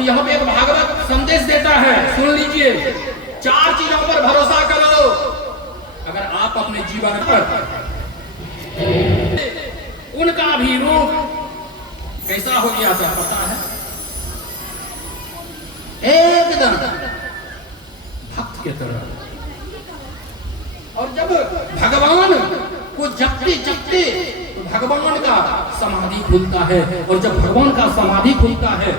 और यहाँ पे एक भागवत संदेश देता है, सुन लीजिए। 4 चीजों पर भरोसा करो। अगर आप अपने जीवन पर उनका भी रूप कैसा हो गया था पता है? एकदम भक्त के तरह। और जब भगवान को जपते जपते तो भगवान का समाधि खुलता है। और जब भगवान का समाधि खुलता है,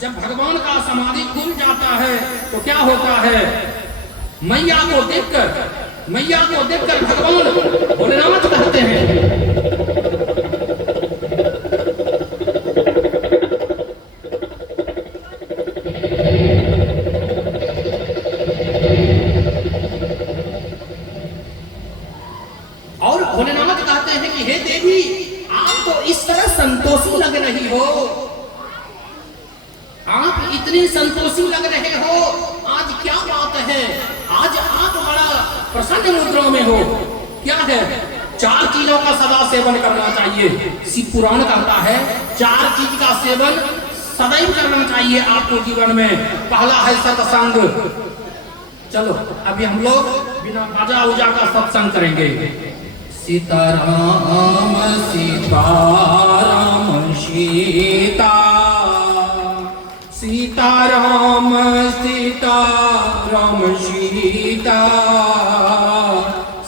जब भगवान का समाधि खुल जाता है तो क्या होता है? मैया को देखकर भगवान भोलेनाथ कहते हैं, और भोलेनाथ कहते हैं कि हे देवी, आप तो इस तरह संतोषी लग रही हो, आप इतनी संतोषी लग रहे हो, आज क्या बात है? आज आप बड़ा प्रसन्न मुद्रा में हो। क्या है? 4 चीजों का सदा सेवन करना चाहिए। शिव पुराण कहता है 4 चीज का सेवन सदैव करना चाहिए आपको जीवन में। पहला है सत्संग। चलो अभी हम लोग बिना बाजा उजा का सत्संग करेंगे। सीताराम सीताराम सीता, सीताराम सीताराम सीता,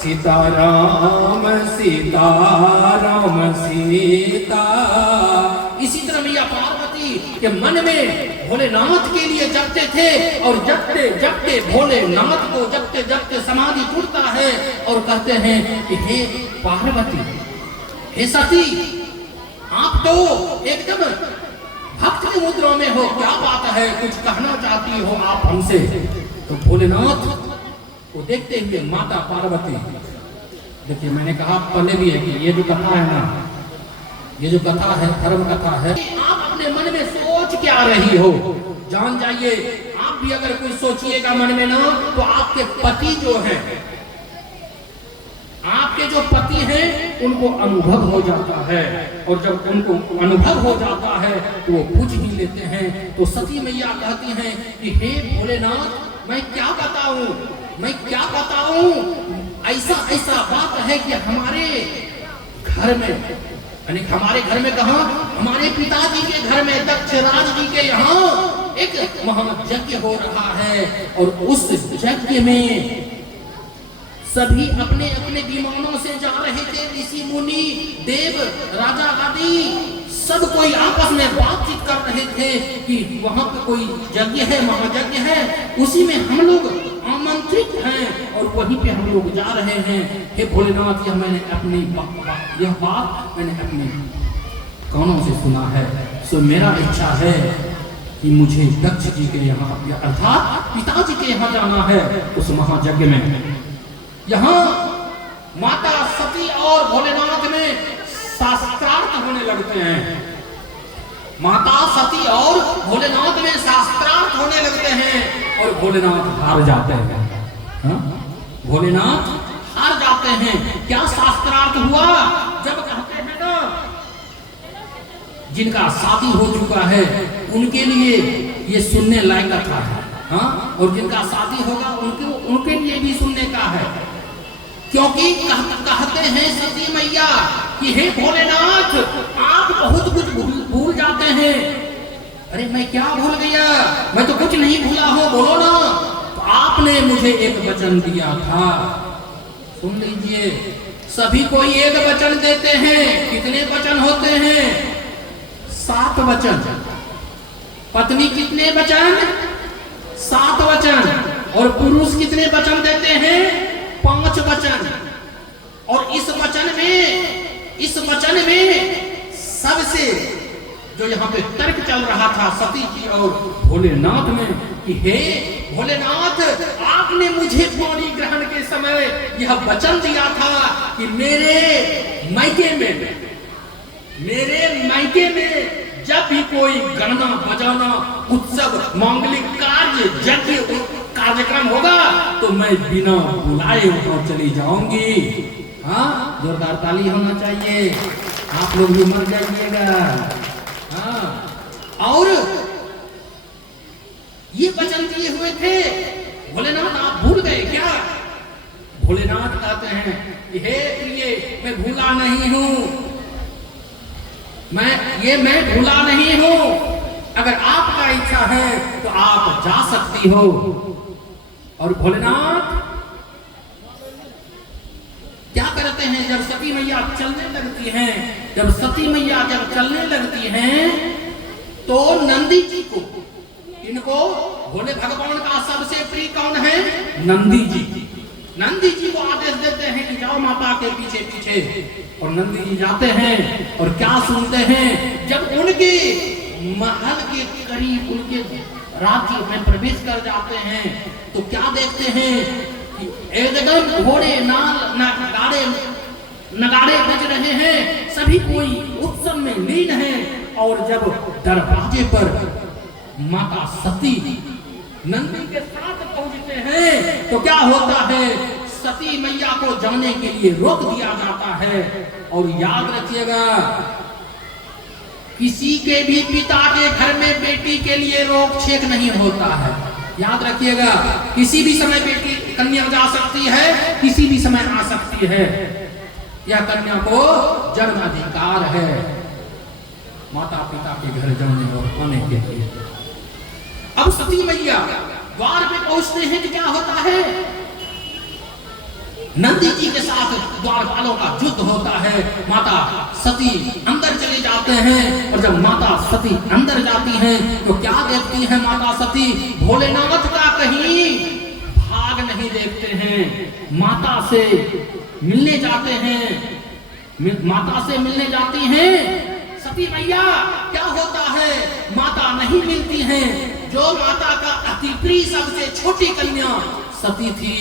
सीताराम सीताराम सीता। इसी तरह मैया पार्वती के मन में भोलेनाथ के लिए जपते थे, और जपते जपते भोलेनाथ को जपते जपते समाधि टूटता है और कहते हैं कि हे पार्वती, हे सती, आप तो एकदम भक्त की मुद्रा में हो, क्या बात है? कुछ कहना चाहती हो आप हमसे? तो भोलेनाथ को देखते हुए माता पार्वती, देखिए मैंने कहा पहले भी है कि ये जो कथा है ना, ये जो कथा है धर्म कथा है। आप अपने मन में सोच क्या रही हो जान जाइए। आप भी अगर कुछ सोचिएगा मन में ना, तो आपके पति जो है, आपके जो पति हैं उनको अनुभव हो जाता है, और जब उनको अनुभव हो जाता है तो वो पूछ भी लेते हैं। तो सती मैया कहती हैं कि हे भोलेनाथ, मैं क्या बताऊं, मैं क्या बताऊं? ऐसा ऐसा बात है कि हमारे घर में, यानी हमारे घर में कहा, हमारे पिताजी के घर में, दक्षराज जी के यहाँ एक महायज्ञ हो रहा है, और उस यज्ञ में सभी अपने अपने विमानों से जा रहे थे। ऋषि मुनि देव राजा आदि सब कोई आपस में बातचीत कर रहे थे कि वहां पे कोई यज्ञ है, महायज्ञ है, उसी में हम लोग आमंत्रित हैं और वहीं पे हम लोग जा रहे हैं। हे भोलेनाथ, यह मैंने अपनी यह बात मैंने अपने कानों से सुना है, सो मेरा इच्छा है कि मुझे दक्ष जी के यहाँ अर्थात पिताजी के यहाँ जाना है उस महायज्ञ में। यहाँ माता सती और भोलेनाथ में शास्त्रार्थ होने लगते हैं। माता सती और भोलेनाथ में शास्त्रार्थ होने लगते हैं, और भोलेनाथ हार जाते हैं। हाँ? भोलेनाथ हार जाते हैं। क्या शास्त्रार्थ हुआ? जब कहते हैं ना, जिनका शादी हो चुका है उनके लिए ये सुनने लायक कथा है। हाँ? और जिनका शादी होगा उनके लिए भी सुनने का है, क्योंकि कहते हैं सती मैया कि हे भोलेनाथ, आप बहुत कुछ भूल जाते हैं। अरे मैं क्या भूल गया? मैं तो कुछ नहीं भूला हूं, बोलो ना। तो आपने मुझे एक वचन दिया था, सुन लीजिए। सभी कोई एक वचन देते हैं। कितने वचन होते हैं? 7 वचन। पत्नी कितने वचन? 7 वचन। और पुरुष कितने वचन देते हैं? 5 वचन। और इस वचन में सबसे जो यहाँ पे तर्क चल रहा था सती जी और भोलेनाथ में कि हे भोलेनाथ, आपने मुझे पानी ग्रहण के समय यह वचन दिया था कि मेरे मायके में जब भी कोई गाना बजाना, उत्सव, मांगलिक कार्य, यज्ञ कार्यक्रम होगा तो मैं बिना बुलाए वहां चली जाऊंगी। हाँ, जोरदार ताली होना चाहिए। आप लोग भी मर जाइएगा। हाँ, और ये वचन दिए हुए थे। भोलेनाथ आप भूल गए क्या? भोलेनाथ कहते हैं कि हे प्रिय, मैं भूला नहीं हूं, मैं भूला नहीं हूं। अगर आपका इच्छा है तो आप जा सकती हो। और भोलेनाथ क्या करते हैं, जब सती मैया चलने लगती हैं, जब सती मैया जब चलने लगती हैं तो नंदी जी को, इनको भोले भगवान का सबसे प्रिय कौन है? नंदी जी। नंदी जी को आदेश देते हैं कि जाओ माता के पीछे पीछे। और नंदी जी जाते हैं और क्या सुनते हैं, जब उनके महल के करीब उनके राज्य में प्रवेश कर जाते हैं तो क्या देखते हैं कि एकदम घोड़े नगाड़े बज रहे हैं, सभी कोई उत्सव में लीन है। और जब दरवाजे पर माता सती नंदी के साथ पहुंचते हैं तो क्या होता है, सती मैया को जाने के लिए रोक दिया जाता है। और याद रखिएगा, किसी के भी पिता के घर में बेटी के लिए रोक छेक नहीं होता है। याद रखिएगा, किसी भी समय बेटी कन्या जा सकती है, किसी भी समय आ सकती है। यह कन्या को जन्म अधिकार है माता पिता के घर जाने और आने के लिए। अब सती मैया द्वार पे पहुंचते हैं तो क्या होता है, नंदी जी के साथ द्वारपालों का युद्ध होता है। माता सती अंदर चले जाते हैं और जब माता सती अंदर जाती हैं तो क्या देखती हैं माता सती, भोलेनाथ का कहीं भाग नहीं देखते हैं। माता से मिलने जाते हैं, माता से मिलने जाती हैं सती मैया। क्या होता है, माता नहीं मिलती हैं। जो माता का अति प्रिय सबसे छोटी कन्या सती थी,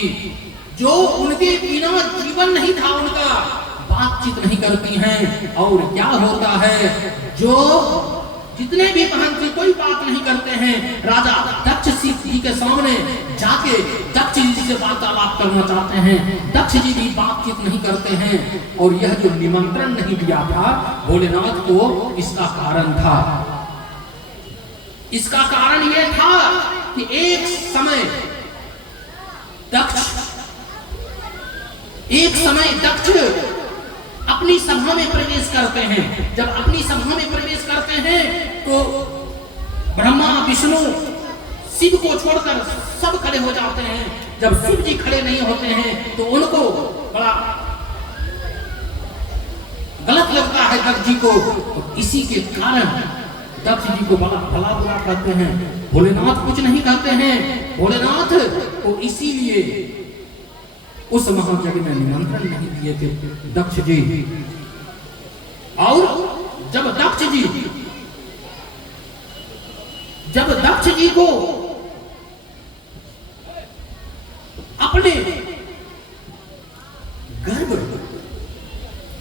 जो उनके बिना जीवन नहीं था उनका, बातचीत नहीं करती हैं। और क्या होता है, जो जितने भी बहन थी कोई बात नहीं करते हैं। राजा दक्ष जी के सामने जाके दक्ष जी से वार्तालाप करना चाहते हैं, दक्ष जी भी बातचीत नहीं करते हैं। और यह जो निमंत्रण नहीं दिया था भोलेनाथ को, इसका कारण था, इसका कारण यह था कि एक समय दक्ष अपनी सभा में प्रवेश करते हैं। जब अपनी सभा में प्रवेश करते हैं तो ब्रह्मा विष्णु शिव को छोड़कर सब खड़े हो जाते हैं। जब शिव जी खड़े नहीं होते हैं तो उनको बड़ा गलत लगता है दक्ष जी को। तो इसी के कारण दक्ष जी को बड़ा भला बुरा कहते हैं, भोलेनाथ कुछ नहीं कहते हैं। भोलेनाथ को इसीलिए उस महायज्ञ में निमंत्रण नहीं दिए थे दक्ष जी। और जब दक्ष जी को अपने गर्भ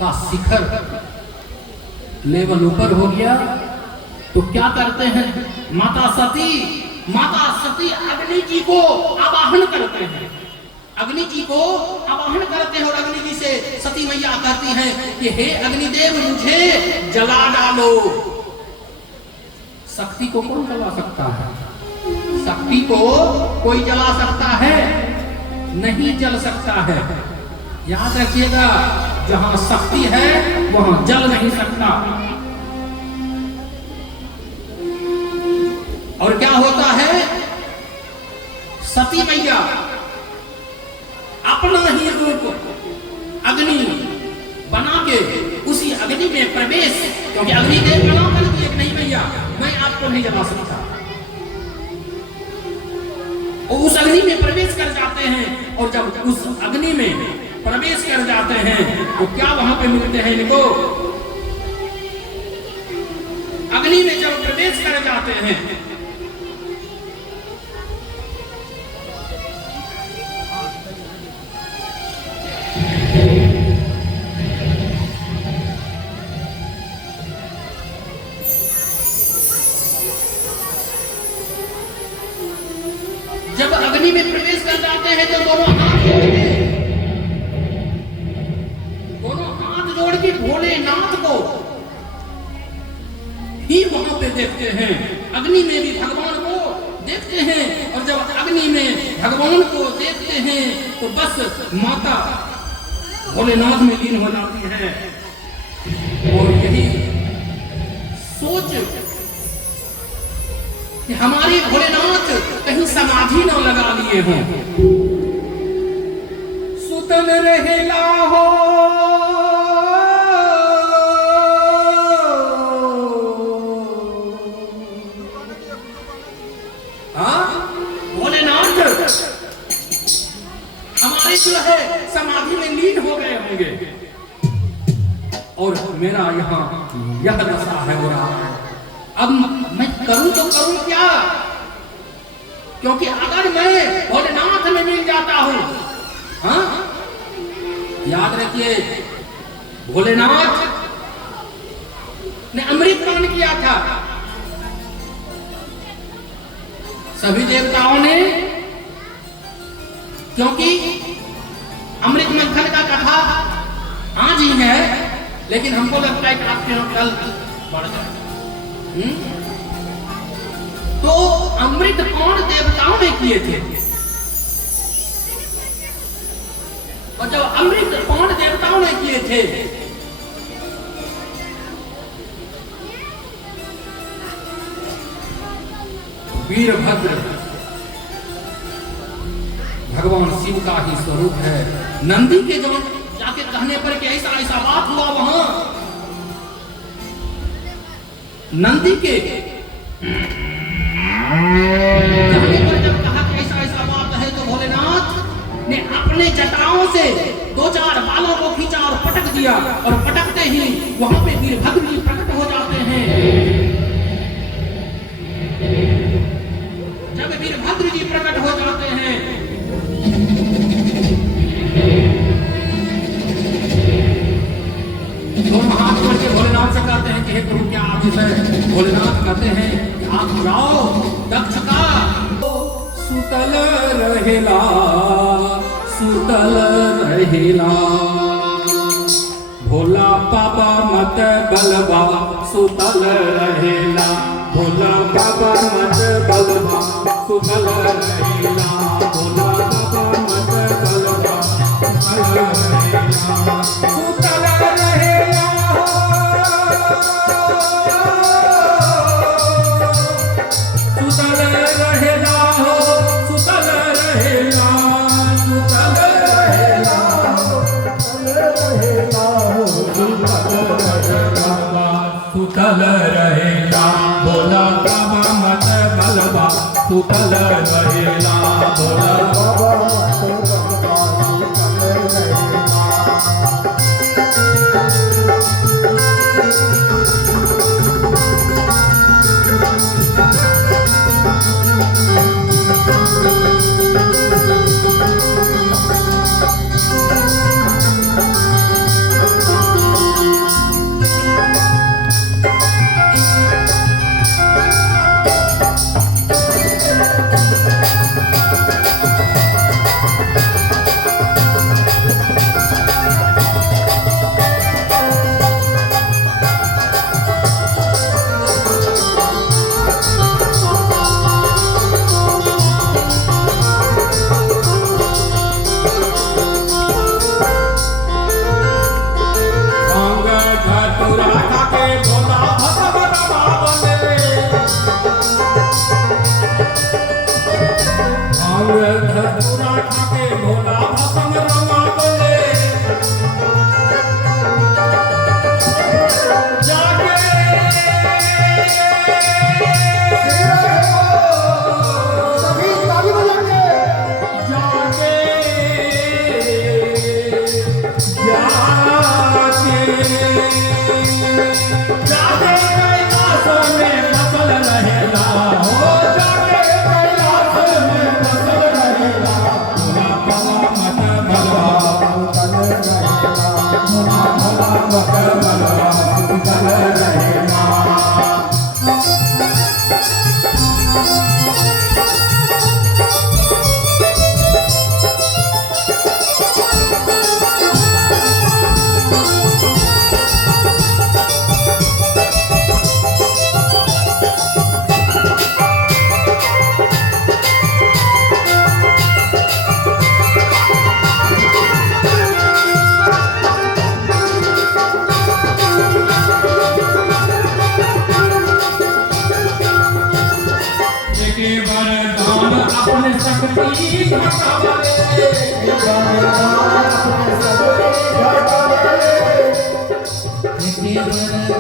का शिखर लेवल ऊपर हो गया तो क्या करते हैं, माता सती अग्नि जी को आवाहन करते हैं। अग्नि जी को आवाहन करते हैं और अग्नि जी से सती मैया कहती हैं कि हे अग्निदेव, मुझे जला डालो। शक्ति को कौन जला सकता है? शक्ति को कोई जला सकता है? नहीं जल सकता है। याद रखिएगा, जहां शक्ति है वहां जल नहीं सकता। और क्या होता है, सती मैया अपना ही रूप अग्नि बना के उसी अग्नि में प्रवेश, क्योंकि अग्निदेव बना करती है नहीं भैया मैं आपको नहीं जला सकता, और उस अग्नि में प्रवेश कर जाते हैं। और जब उस अग्नि में प्रवेश कर जाते हैं तो क्या वहां पे मिलते हैं इनको, अग्नि में जब प्रवेश कर जाते हैं अग्नि में प्रवेश कर जाते हैं तो दोनों हाथ जोड़ के भोलेनाथ को ही वहां पे देखते हैं। अग्नि में भी भगवान को देखते हैं, और जब अग्नि में भगवान को देखते हैं तो बस माता भोलेनाथ में लीन हो जाती है। और यही सोच कि हमारे भोलेनाथ कहीं समाधि न लगा लिए हों। सुतल रहेला हो भोलेनाथ हमारे जो है समाधि में लीन हो गए होंगे, और मेरा यहाँ यह दशा है हो रहा है। अब मैं करूं तो करूं क्या, क्योंकि अगर मैं भोलेनाथ में मिल जाता हूं, हाँ याद रखिए भोलेनाथ ने अमृत पान किया था, सभी देवताओं ने, क्योंकि अमृत मंथन का कथा आज ही है, लेकिन हमको लगता है कि आपके यहाँ कल बढ़ जाए। तो अमृत कौन देवताओं ने किए थे, और जब अमृत कौन देवताओं ने किए थे, वीरभद्र भगवान शिव का ही स्वरूप है। नंदी के जो जाके कहने पर कि ऐसा ऐसा बात हुआ, वहां नंदी के कहने पर जब कहा कि ऐसा ऐसा बात है, तो भोलेनाथ ने अपने जटाओं से दो चार बालों को खींचा और पटक दिया, और पटकते ही वहां पे वीरभद्र जी प्रकट हो जाते हैं। जब वीरभद्र जी प्रकट हो जाते हैं, दोनों हाथ जोड़ के भोलेनाथ से कहते हैं कि हे प्रभु क्या आदेश है। भोलेनाथ कहते हैं कि आप जाओ दक्ष का सुतल रहेला, सुतल रहेला, भोला बाबा मत बलवा सुतल रहेला, भोला बाबा मत बलवा सुतल रहेला, भोला बाबा मत बलवा सुतल रहेला, सुतल रहेला, सुतल रहेला हो, सुतल रहेला, सुतल रहेला, सुतल रहेला, भोला बाबा मत बलवा सुतल रहेला, भोला बाबा मत बलवा सुतल रहेला।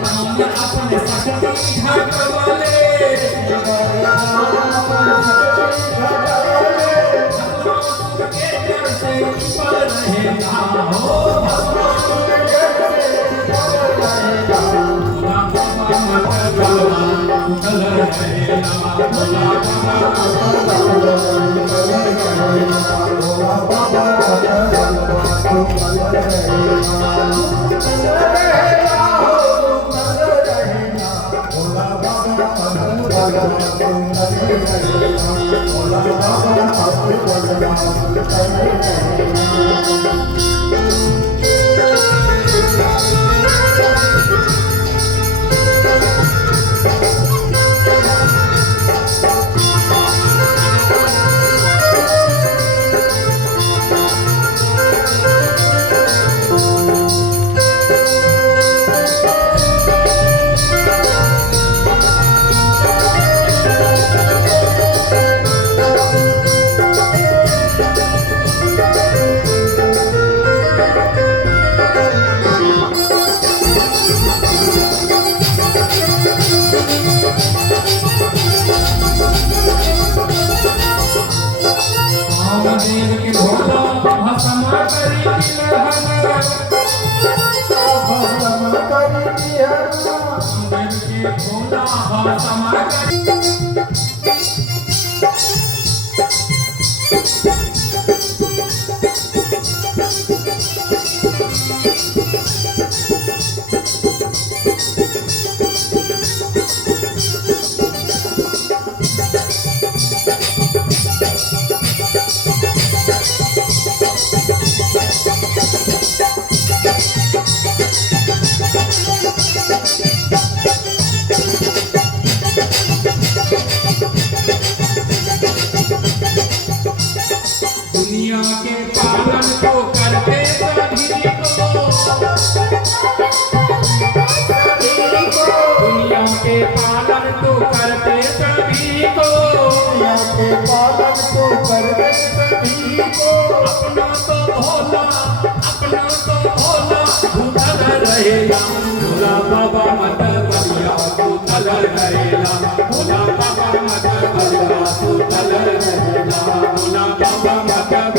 अपने सकती घाट वाले दुनिया के पालन को करते सभी को, दुनिया के पालन तो करते सभी को, दुनिया के पालन तो करते सभी को। अपना तो भोला भूतल रहेगा, भोला बाबा मत बलिया भूतल रहेगा, भोला बाबा मत बलिया भूतल रहेगा, भोला बाबा मत